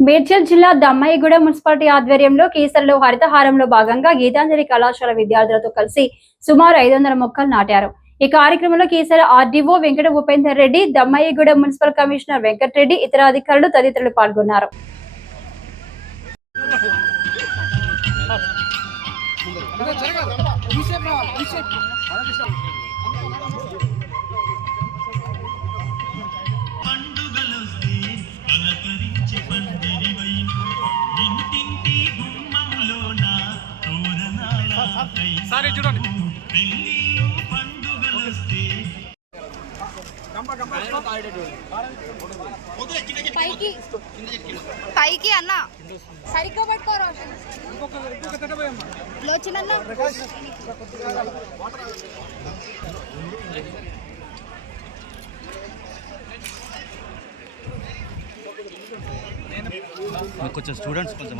మేడ్చల్ జిల్లా దమ్మాయిగూడ మున్సిపాలిటీ ఆధ్వర్యంలో కీసరలో హరితహారంలో భాగంగా గీతాంజలి కళాశాల విద్యార్థులతో కలిసి సుమారు 500 మొక్కలు నాటారు. ఈ కార్యక్రమంలో Keesara RDO Venkata Upender Reddy, Dammaiguda municipal commissioner Venkatreddy, ఇతర అధికారులు తదితరులు పాల్గొన్నారు. సారీ చూడండి పైకి అన్న సరిగ్గా పట్టుకోరా లోచినన్న కొంచెం స్టూడెంట్స్ కొంచెం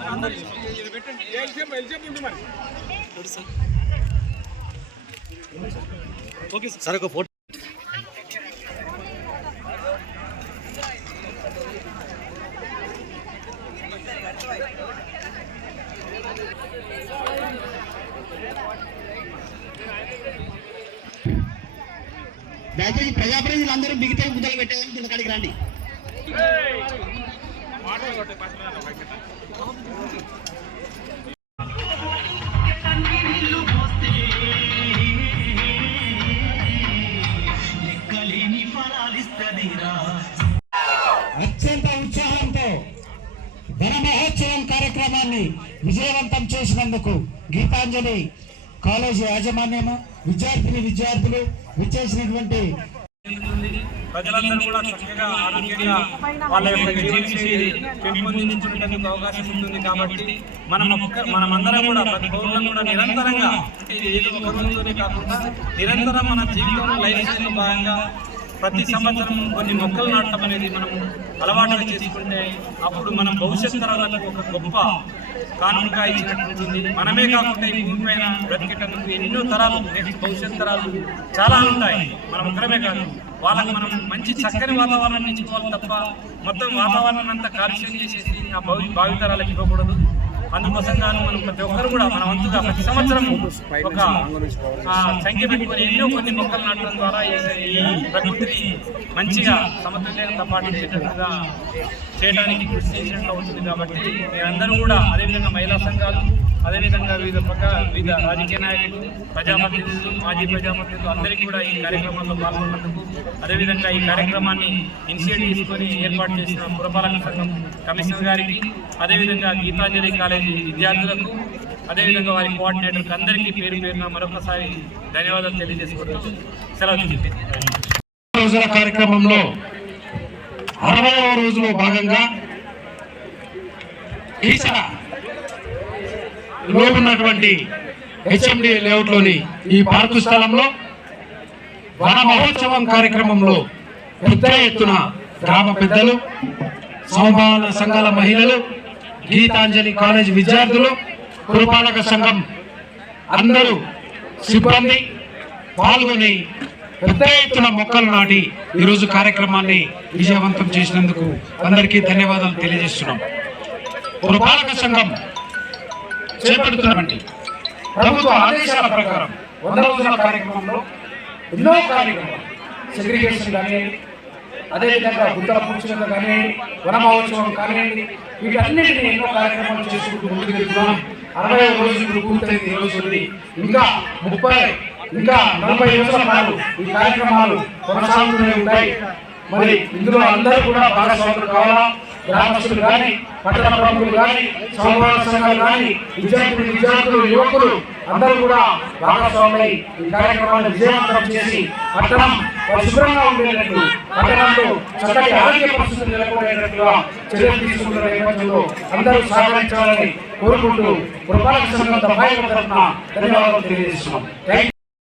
ఓకే సార్ ఒక ఫోటో దయచేసి ప్రజాప్రతినిధులందరూ మిగతా ముద్దలు పెట్టేదని దీని కాడికి రండి. అత్యంత ఉత్సాహంతో వన మహోత్సవం కార్యక్రమాన్ని విజయవంతం చేసినందుకు గీతాంజలి కాలేజీ యాజమాన్యము, విద్యార్థులు విచ్చేసినటువంటి ప్రజలందరూ కూడా చక్కగా ఆరోగ్యంగా వాళ్ళ యొక్క జీవనశైలి పెంపొందించుకోవడానికి అవకాశం ఉంటుంది. కాబట్టి మనమందరం కూడా ప్రతి పౌరులం కూడా నిరంతరంగా ఏదో ఒక రోజులోనే కాకుండా నిరంతరం మన జీవితంలో లైఫ్ స్టైల్లో భాగంగా ప్రతి సంవత్సరం కొన్ని మొక్కలు నాటడం అనేది మనం అలవాటుగా చేసుకుంటే అప్పుడు మనం భవిష్యత్ తరాలకు ఒక గొప్ప కానుకగా ఇచ్చినట్టుంటుంది. మనమే కాకుండా ఈ భూమి పైన బ్రతికేటందుకు ఎన్నో తరాలు, నెక్స్ట్ భవిష్యత్ తరాలు చాలా ఉంటాయి. మనం ఒక్కరమే కాదు, వాళ్ళకి మనం మంచి చక్కని వాతావరణాన్ని ఇచ్చుకోవాలి తప్ప మొత్తం వాతావరణం అంతా కాలుష్యం చేసేసి ఆ భావితరాలకు ఇవ్వకూడదు. అందుకోసం గాను మనం ప్రతి ఒక్కరు కూడా మన వంతుగా ప్రతి సంవత్సరం ఒక సంఖ్య పెట్టుకొని ఎన్నో కొన్ని మొక్కలు నాటడం ద్వారా ఈ ప్రకృతిని మంచిగా సమతుల్యంగా పాటించేటట్టుగా చేయడానికి కృషి చేసినట్లు అవుతుంది. కాబట్టి మీరందరూ కూడా అదేవిధంగా మహిళా సంఘాలు, అదేవిధంగా వివిధ రాజకీయ నాయకులు, ప్రజాప్రతినిధులు, మాజీ ప్రజాప్రతినిధులు అందరికీ కూడా ఈ కార్యక్రమంలో పాల్గొన్నందుకు, అదేవిధంగా ఈ కార్యక్రమాన్ని ఇనిషియేటివ్ తీసుకొని ఏర్పాటు చేసిన పురపాలక సంఘం కమిషనర్ గారికి, అదేవిధంగా గీతాంజలి కాలేజీ విద్యార్థులకు, అదేవిధంగా వారి కోఆర్డినేటర్కి అందరికీ పేరు పేరున మరొకసారి ధన్యవాదాలు తెలియజేసుకుంటూ సెలవు రోజుల కార్యక్రమంలో 60వ రోజులో భాగంగా ఈసాలో ఉన్నటువంటి హెచ్ఎండి లేఅవుట్లోని ఈ పార్కు స్థలంలో వన మహోత్సవం కార్యక్రమంలో పెద్ద ఎత్తున గ్రామ పెద్దలు, సమభావన సంఘాల మహిళలు, గీతాంజలి కాలేజ్ విద్యార్థులు, పురపాలక సంఘం అందరూ సిబ్బంది పాల్గొని పెద్ద ఎత్తున మొక్కలు నాటి ఈరోజు కార్యక్రమాన్ని విజయవంతం చేసినందుకు అందరికీ ధన్యవాదాలు తెలియజేస్తున్నాం. పురపాలక సంఘం చేపడుతున్నటువంటి ప్రభుత్వ ఆదేశాల ప్రకారం 100 రోజుల కార్యక్రమంలో ఎన్నో కార్యక్రమాలు, సెగ్రిగేషన్ కానివ్వండి, అదేవిధంగా బుద్ధల పూర్చక కానివ్వండి, వన మహోత్సవం కానివ్వండి, వీటన్నిటినీ ఎన్నో కార్యక్రమాలు చేసుకుంటూ ముందుకు వెళ్తున్నాం. 60 రోజులు పూర్తయింది ఈ రోజు. ఇంకా 40 రోజుల పాటు ఈ కార్యక్రమాలు కొనసాగుతూనే ఉంటాయి. మరి ఇందులో అందరూ కూడా భాగస్వాములు కావాలా. గ్రామస్తులు కానీ, పట్టణ ప్రముఖులు కానీ, సమూహాల సంఘాలు కానీ, విద్యార్థులు, యువకులు అందరూ కూడా భాగస్వాములై ఈ కార్యక్రమాన్ని విజయవంతం చేసి పట్టణం పరిశుభ్రంగా ఉండేటట్టు, పట్టణంలో చక్కటి ఆరోగ్య పరిస్థితులు నెలకొనేటట్టుగా చర్యలు తీసుకుంటున్న నేపథ్యంలో అందరూ సహకరించాలని కోరుకుంటూ పురపాలక సంఘం తరఫున ధన్యవాదాలు తెలియజేస్తున్నాం.